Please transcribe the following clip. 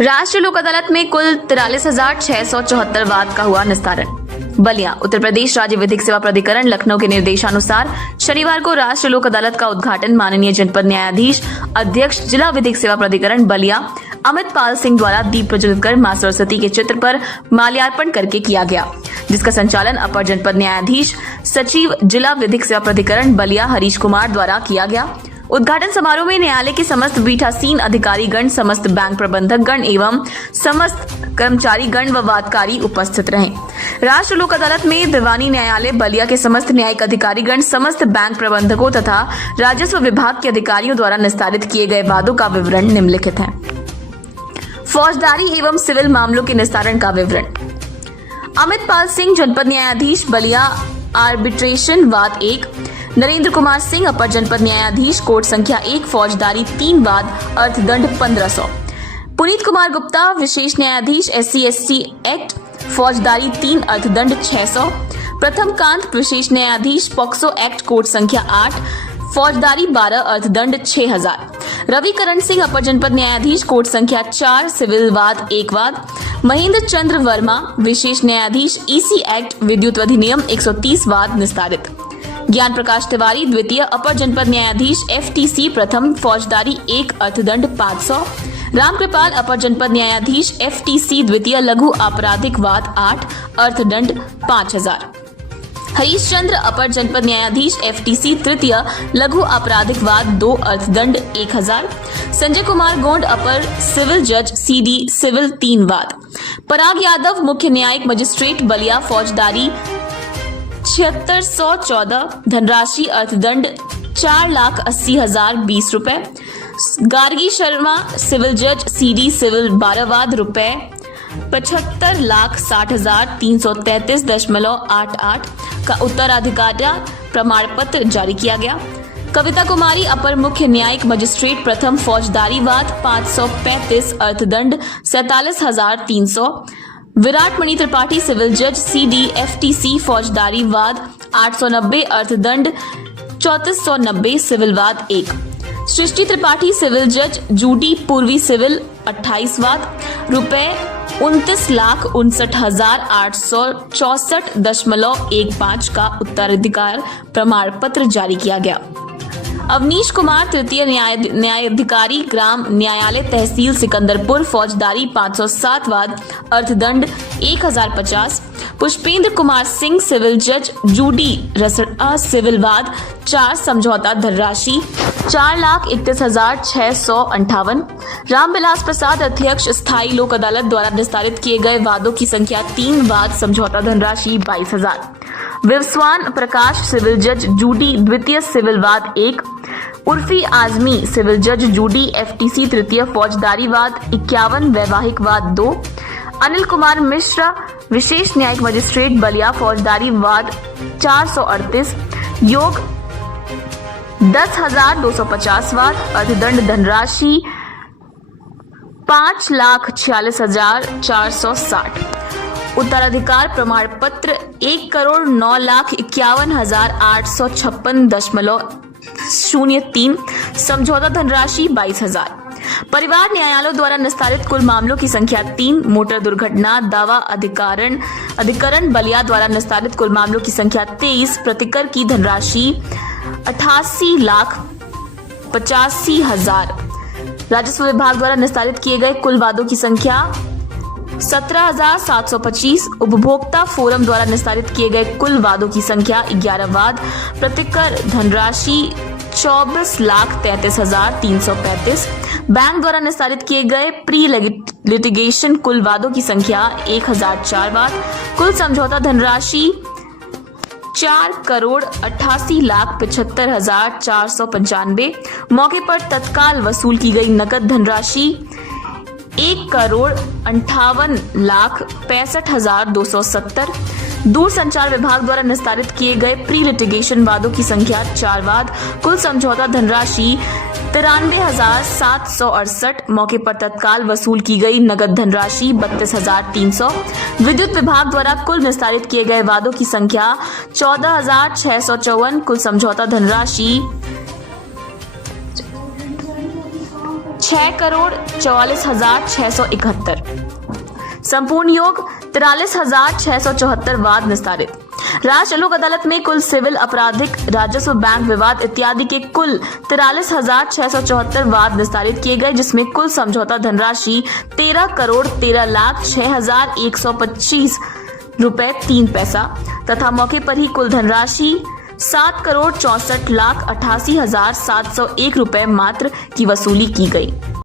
राष्ट्रीय लोक अदालत में कुल 43,674 वाद का हुआ निस्तारण। बलिया उत्तर प्रदेश राज्य विधिक सेवा प्राधिकरण लखनऊ के निर्देशानुसार शनिवार को राष्ट्रीय लोक अदालत का उद्घाटन माननीय जनपद न्यायाधीश अध्यक्ष जिला विधिक सेवा प्राधिकरण बलिया अमित पाल सिंह द्वारा दीप प्रज्वलित कर मां सरस्वती के चित्र पर माल्यार्पण करके किया गया, जिसका संचालन अपर जनपद न्यायाधीश सचिव जिला विधिक सेवा प्राधिकरण बलिया हरीश कुमार द्वारा किया गया। उद्घाटन समारोह में न्यायालय के समस्त पीठासीन अधिकारीगण, समस्त बैंक प्रबंधक गण एवं समस्त कर्मचारी गण व वादकारी उपस्थित रहे। राष्ट्रीय लोक अदालत में दीवानी न्यायालय बलिया के समस्त न्यायिक अधिकारीगण, समस्त बैंक प्रबंधकों तथा राजस्व विभाग के अधिकारियों द्वारा निस्तारित किए गए वादों का विवरण निम्नलिखित है। फौजदारी एवं सिविल मामलों के निस्तारण का विवरण। अमित पाल सिंह जनपद न्यायाधीश बलिया आर्बिट्रेशन वाद 1, नरेंद्र कुमार सिंह अपर जनपद न्यायाधीश कोर्ट संख्या 1 फौजदारी 3 वाद अर्थदंड 1500, पुनीत कुमार गुप्ता विशेष न्यायाधीश SC/ST एक्ट फौजदारी 3 अर्थदंड 600, प्रथम कांत विशेष न्यायाधीश पॉक्सो एक्ट कोर्ट संख्या 8 फौजदारी 12 अर्थदंड 6000, रविकरण सिंह अपर जनपद न्यायाधीश कोर्ट संख्या 4 सिविल वाद 1 वाद, महेंद्र चंद्र वर्मा विशेष न्यायाधीश EC एक्ट विद्युत अधिनियम 130 वाद निस्तारित। ज्ञान प्रकाश तिवारी द्वितीय अपर जनपद न्यायाधीश FTC प्रथम फौजदारी 1 अर्थदंड 500, रामकृपाल अपर जनपद न्यायाधीश FTC द्वितीय लघु आपराधिक वाद 8 अर्थदंड 5000, हरीश चंद्र अपर जनपद न्यायाधीश FTC तृतीय लघु आपराधिक वाद 2 अर्थदंड 1000, संजय कुमार गोंड अपर सिविल जज CD सिविल 3 वाद, पराग यादव मुख्य न्यायिक मजिस्ट्रेट बलिया फौजदारी 7614 धनराशि अर्थदंड 4,80,000 20 रुपए, गार्गी शर्मा सिविल जज CD सिविल 12 वाद रुपए 75,60,333.88 का उत्तराधिकारी प्रमाण पत्र जारी किया गया। कविता कुमारी अपर मुख्य न्यायिक मजिस्ट्रेट प्रथम फौजदारी वाद 535 अर्थदंड 47,300, विराट मणि त्रिपाठी सिविल जज CD FTC फौजदारी वाद 890 अर्थदंड 3490 सिविल वाद 1, सृष्टि त्रिपाठी सिविल जज जूडी पूर्वी सिविल 28 वाद रुपए 29,59,864.15 का उत्तराधिकार प्रमाण पत्र जारी किया गया। अवनीश कुमार तृतीय न्यायाधिकारी ग्राम न्यायालय तहसील सिकंदरपुर फौजदारी 507 वाद अर्थदंड 1050, पुष्पेंद्र कुमार सिंह सिविल जज जूडी रसड़ा सिविल वाद 4 समझौता धनराशि 4,31,658, रामविलास प्रसाद अध्यक्ष स्थायी लोक अदालत द्वारा निस्तारित किए गए वादों की संख्या 3 वाद समझौता धनराशि 22,000, विवस्वान प्रकाश सिविल जज जूडी द्वितीय सिविल वाद 1, उर्फी आजमी सिविल जज जूडी FTC तृतीय फौजदारी वाद 51 वैवाहिक वाद 2, अनिल कुमार मिश्रा विशेष न्यायिक मजिस्ट्रेट बलिया फौजदारी वाद 438 योग 10,250 वाद अर्थदंड धनराशि 5,46,460, उत्तराधिकार प्रमाण पत्र 1,09,51,856.03 समझौता धनराशि 22,000। परिवार न्यायालयों द्वारा निस्तारित कुल मामलों की संख्या 3, मोटर दुर्घटना दावा अधिकरण बलिया द्वारा निस्तारित कुल मामलों की संख्या 23, प्रतिकर की धनराशि 88,85,000, राजस्व विभाग द्वारा निस्तारित किए गए कुल वादों की संख्या 17,725, उपभोक्ता फोरम द्वारा निस्तारित किए गए कुल वादों की संख्या 11 वाद, प्रतिकर धनराशि 24,33,335, बैंक द्वारा निस्तारित किए गए प्री लिटिगेशन कुल वादों की संख्या 1,004 वाद, कुल समझौता धनराशि 4,88,75,495, मौके पर तत्काल वसूल की गई नकद धनराशि 1,58,65,270, दूरसंचार विभाग द्वारा निस्तारित किए गए प्री लिटिगेशन वादों की संख्या 4 वाद, कुल समझौता धनराशि 93,768, मौके पर तत्काल वसूल की गई नकद धनराशि 32,300, विद्युत विभाग द्वारा कुल निस्तारित किए गए वादों की संख्या 14,654, कुल समझौता धनराशि 6,44,671। संपूर्ण योग 43,674 वाद निस्तारित। राष्ट्रीय लोक अदालत में कुल सिविल, आपराधिक, राजस्व, बैंक विवाद इत्यादि के कुल 43,674 वाद निस्तारित किए गए, जिसमें कुल समझौता धनराशि 13,13,06,125 रुपए 3 पैसा तथा मौके पर ही कुल धनराशि 7,64,88,701 रुपए मात्र की वसूली की गई।